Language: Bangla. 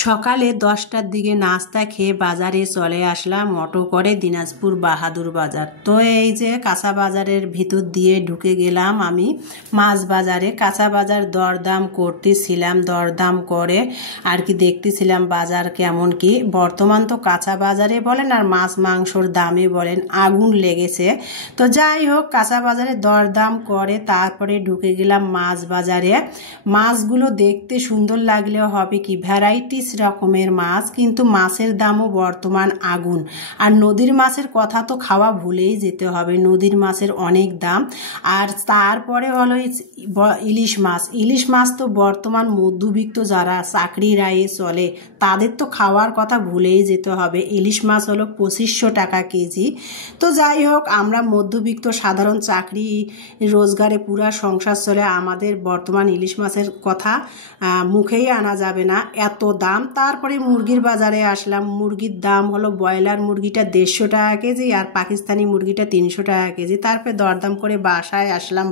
সকালে 10টার দিকে নাস্তা খেয়ে বাজারে চলে আসলাম অটো করে দিনাজপুর বাহাদুর বাজার। তো এই যে কাঁচা বাজারের ভিতর দিয়ে ঢুকে গেলাম আমি মাছ বাজারে। কাঁচা বাজার দরদাম করতেছিলাম, দরদাম করে আর কি দেখতেছিলাম বাজার কেমন কি। বর্তমান তো কাঁচা বাজারে বলেন আর মাছ মাংসর দামে বলেন আগুন লেগেছে। তো যাই হোক কাঁচা বাজারে দরদাম করে তারপরে ঢুকে গেলাম মাছ বাজারে। মাছগুলো দেখতে সুন্দর লাগলেও হবে কি ভ্যারাইটি রকমের মাছ, কিন্তু মাছের দামও বর্তমান আগুন। আর নদীর মাছের কথা তো খাওয়া ভুলেই যেতে হবে, নদীর মাছের অনেক দাম। আর তারপরে হলো ইলিশ মাছ। ইলিশ মাছ তো বর্তমান মধ্যবিত্ত যারা চাকরি রায়ে চলে তাদের তো খাওয়ার কথা ভুলেই যেতে হবে। ইলিশ মাছ হলো 2500 টাকা কেজি। তো যাই হোক আমরা মধ্যবিত্ত সাধারণ চাকরি রোজগারে পুরা সংসার চলে, আমাদের বর্তমান ইলিশ মাছের কথা মুখেই আনা যাবে না, এত দাম। তারপরে মুরগির বাজারে আসলাম। মুরগির দাম হলো ব্রয়লার মুরগিটা 150 টাকা কেজি আর পাকিস্তানি মুরগিটা 300 টাকা কেজি। তারপরে দরদাম করে বাসায় আসলাম।